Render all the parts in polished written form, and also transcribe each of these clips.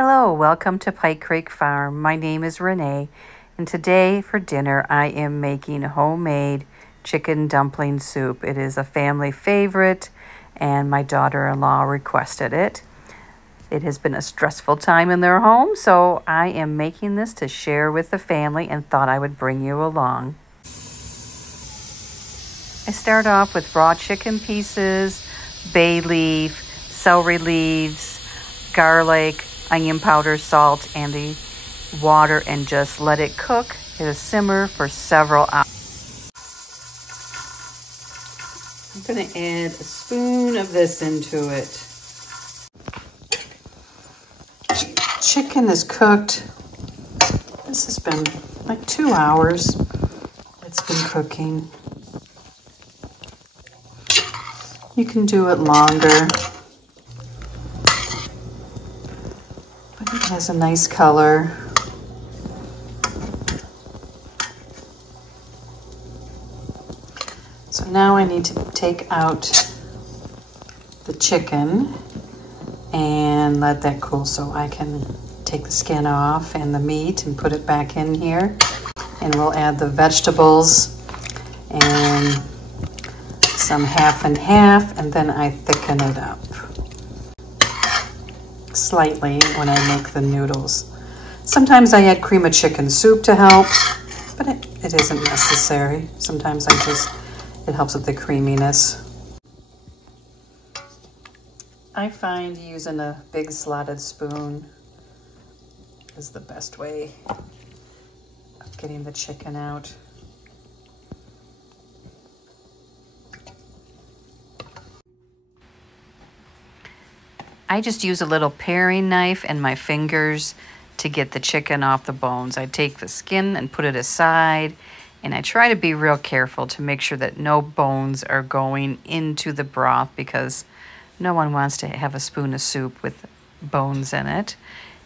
Hello, welcome to Pike Creek Farm. My name is Renee, and today for dinner I am making homemade chicken dumpling soup. It is a family favorite, and my daughter-in-law requested it. It has been a stressful time in their home, so I am making this to share with the family and thought I would bring you along. I start off with raw chicken pieces, bay leaf, celery leaves, garlic, onion powder, salt, and the water, and just let it cook. It'll simmer for several hours. I'm going to add a spoon of this into it. Chicken is cooked. This has been like 2 hours. It's been cooking. You can do it longer. It has a nice color. So now I need to take out the chicken and let that cool so I can take the skin off and the meat and put it back in here. And we'll add the vegetables and some half and half, and then I thicken it up slightly when I make the noodles. Sometimes I add cream of chicken soup to help, but it isn't necessary. Sometimes it helps with the creaminess. I find using a big slotted spoon is the best way of getting the chicken out. I just use a little paring knife and my fingers to get the chicken off the bones. I take the skin and put it aside, and I try to be real careful to make sure that no bones are going into the broth, because no one wants to have a spoon of soup with bones in it,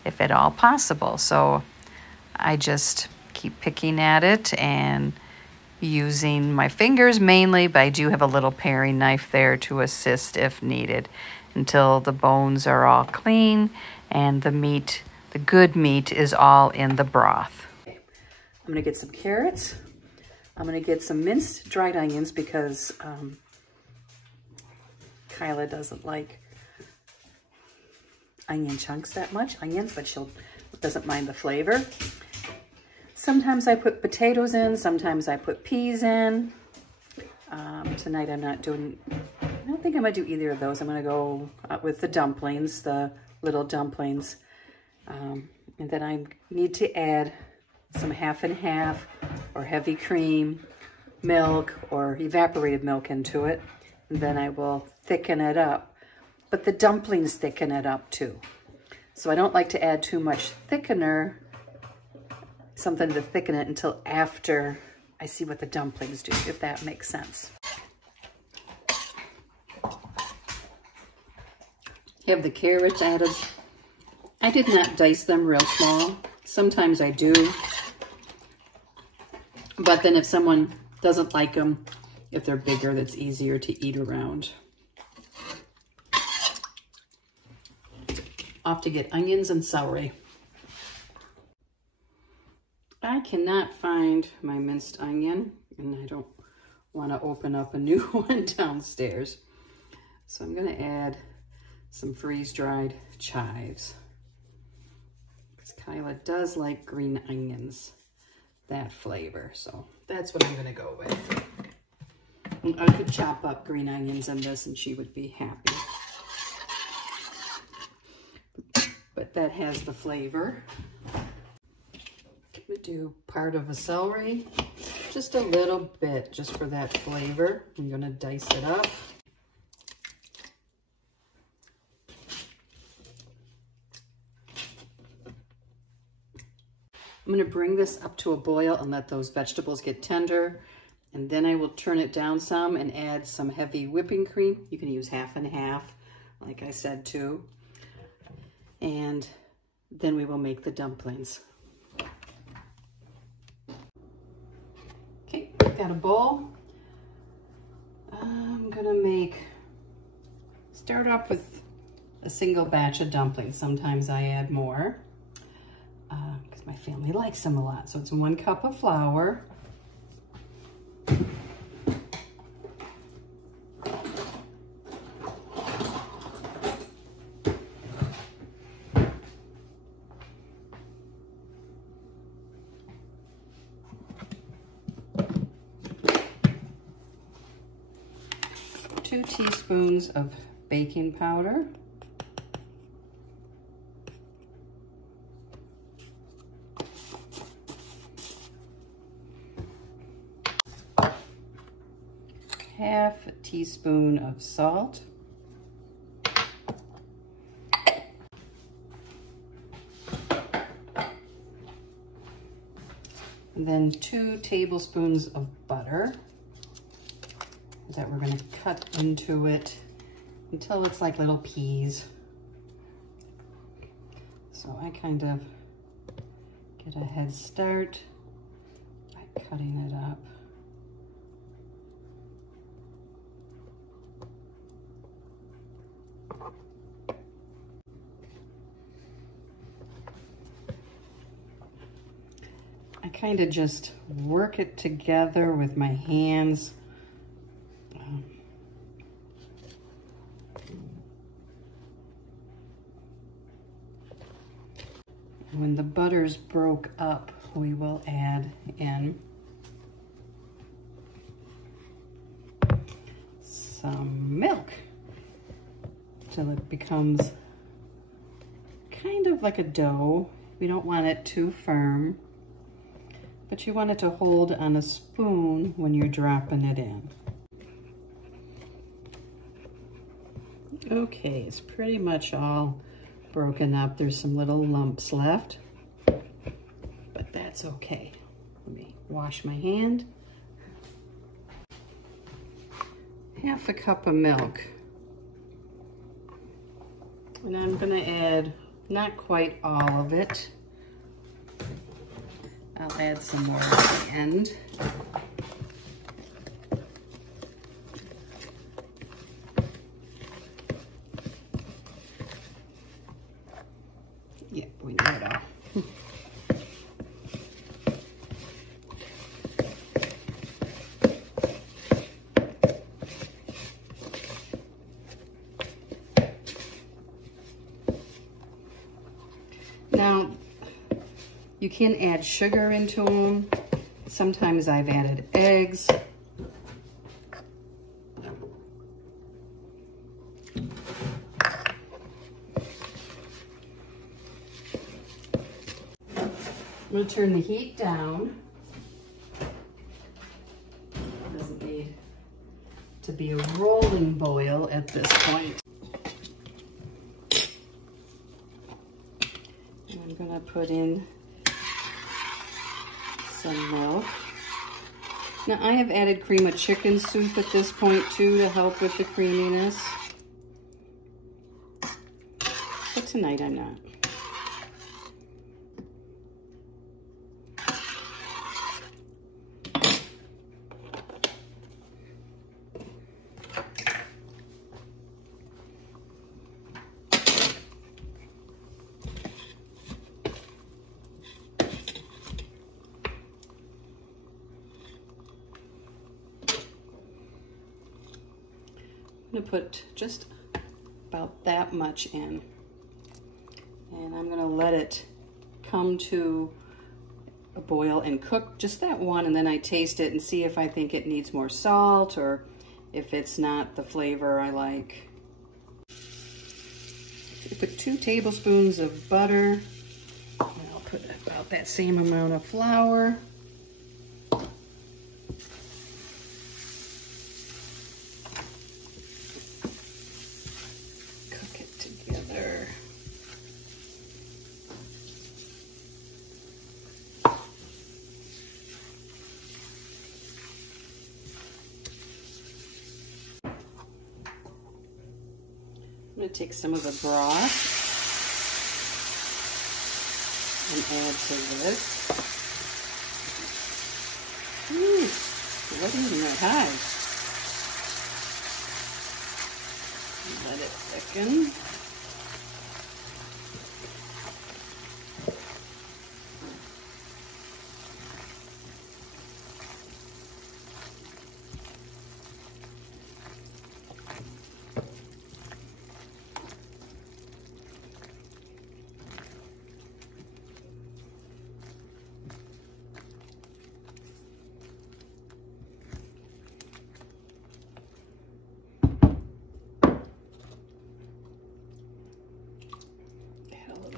if at all possible. So I just keep picking at it and using my fingers mainly, but I do have a little paring knife there to assist if needed, until the bones are all clean and the meat, the good meat, is all in the broth. Okay. I'm gonna get some carrots. I'm gonna get some minced dried onions because Kyla doesn't like onion chunks that much, but she doesn't mind the flavor. Sometimes I put potatoes in, sometimes I put peas in. Tonight I don't think I'm gonna do either of those. I'm gonna go with the dumplings, the little dumplings. And then I need to add some half and half or heavy cream, milk, or evaporated milk into it. And then I will thicken it up. But the dumplings thicken it up too. So I don't like to add too much thickener, something to thicken it, until after I see what the dumplings do, if that makes sense. Have the carrots added. I did not dice them real small. Sometimes I do. But then if someone doesn't like them, if they're bigger, that's easier to eat around. Off to get onions and celery. I cannot find my minced onion, and I don't want to open up a new one downstairs. So I'm going to add some freeze-dried chives, because Kyla does like green onions, that flavor. So that's what I'm going to go with. And I could chop up green onions in this and she would be happy. But that has the flavor. I'm going to do part of a celery, just a little bit, just for that flavor. I'm going to dice it up. I'm going to bring this up to a boil and let those vegetables get tender. And then I will turn it down some and add some heavy whipping cream. You can use half and half, like I said too. And then we will make the dumplings. Okay, got a bowl. I'm going to start off with a single batch of dumplings. Sometimes I add more because my family likes them a lot. So it's 1 cup of flour. 2 teaspoons of baking powder. Half a teaspoon of salt. And then 2 tablespoons of butter that we're going to cut into it until it's like little peas. So I kind of get a head start by cutting it up. I kind of just work it together with my hands. When the butter's broke up, we will add in some milk till it becomes kind of like a dough. We don't want it too firm, but you want it to hold on a spoon when you're dropping it in. Okay, it's pretty much all broken up. There's some little lumps left, but that's okay. Let me wash my hand. Half a cup of milk. And I'm gonna add not quite all of it. I'll add some more at the end. Yep, we need it all. Now, you can add sugar into them. Sometimes I've added eggs. I'm going to turn the heat down. It doesn't need to be a rolling boil at this point. And I'm going to put in some milk. Now I have added cream of chicken soup at this point too to help with the creaminess. But tonight I'm not. I'm going to put just about that much in, and I'm going to let it come to a boil and cook just that one, and then I taste it and see if I think it needs more salt or if it's not the flavor I like. So put 2 tablespoons of butter, and I'll put about that same amount of flour. I'm going to take some of the broth and add to this. It wasn't even that high. Let it thicken.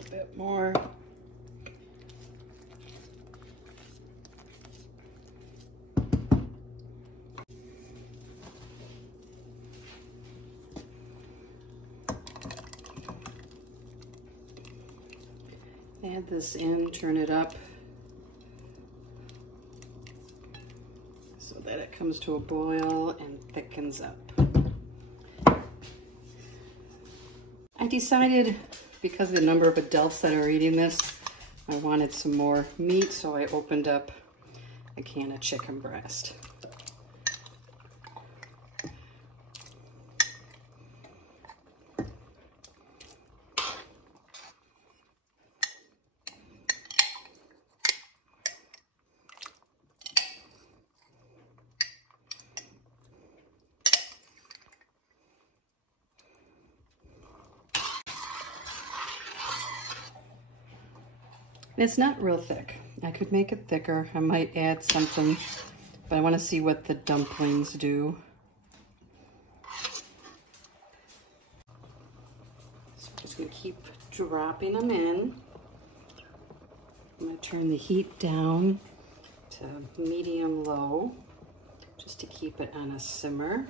a bit more. Add this in, turn it up so that it comes to a boil and thickens up. I decided, because of the number of adults that are eating this, I wanted some more meat, so I opened up a can of chicken breast. And it's not real thick. I could make it thicker. I might add something, but I want to see what the dumplings do. So I'm just going to keep dropping them in. I'm going to turn the heat down to medium-low, just to keep it on a simmer.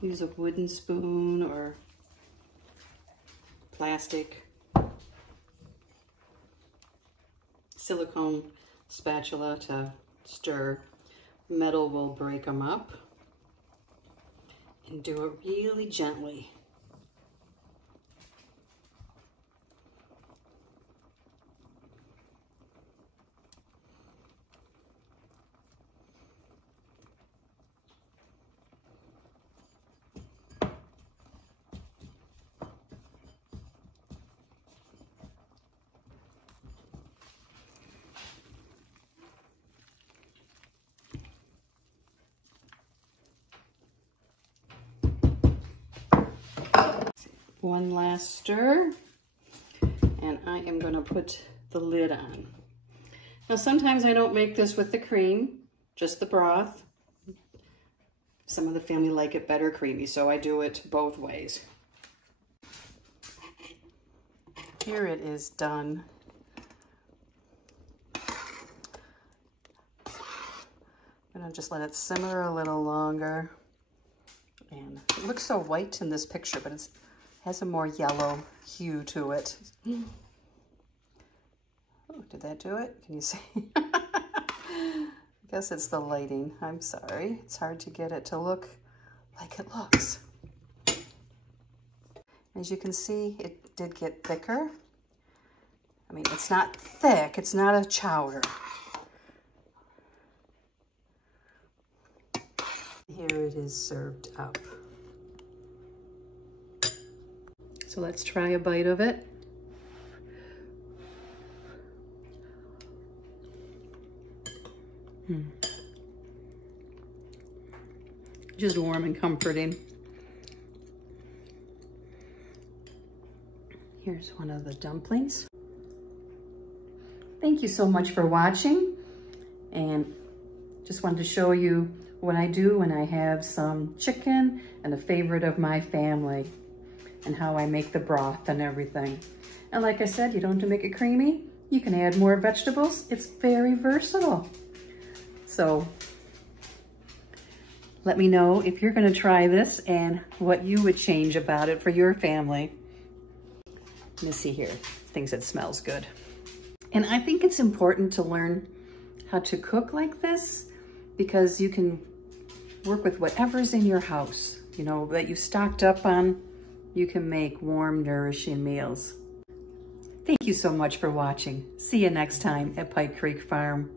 Use a wooden spoon or plastic, silicone spatula to stir. Metal will break them up. And do it really gently. One last stir, and I am going to put the lid on. Now sometimes I don't make this with the cream, just the broth. Some of the family like it better creamy, so I do it both ways. Here it is done. I'm going to just let it simmer a little longer. And it looks so white in this picture, but it has a more yellow hue to it. Oh, did that do it? Can you see? I guess it's the lighting. I'm sorry. It's hard to get it to look like it looks. As you can see, it did get thicker. I mean, it's not thick. It's not a chowder. Here it is served up. So let's try a bite of it. Just warm and comforting. Here's one of the dumplings. Thank you so much for watching, and just wanted to show you what I do when I have some chicken and a favorite of my family, and how I make the broth and everything. And like I said, you don't have to make it creamy. You can add more vegetables. It's very versatile. So let me know if you're gonna try this and what you would change about it for your family. Let me see here, things that smells good. And I think it's important to learn how to cook like this, because you can work with whatever's in your house, you know, that you stocked up on. You can make warm, nourishing meals. Thank you so much for watching. See you next time at Pike Creek Farm.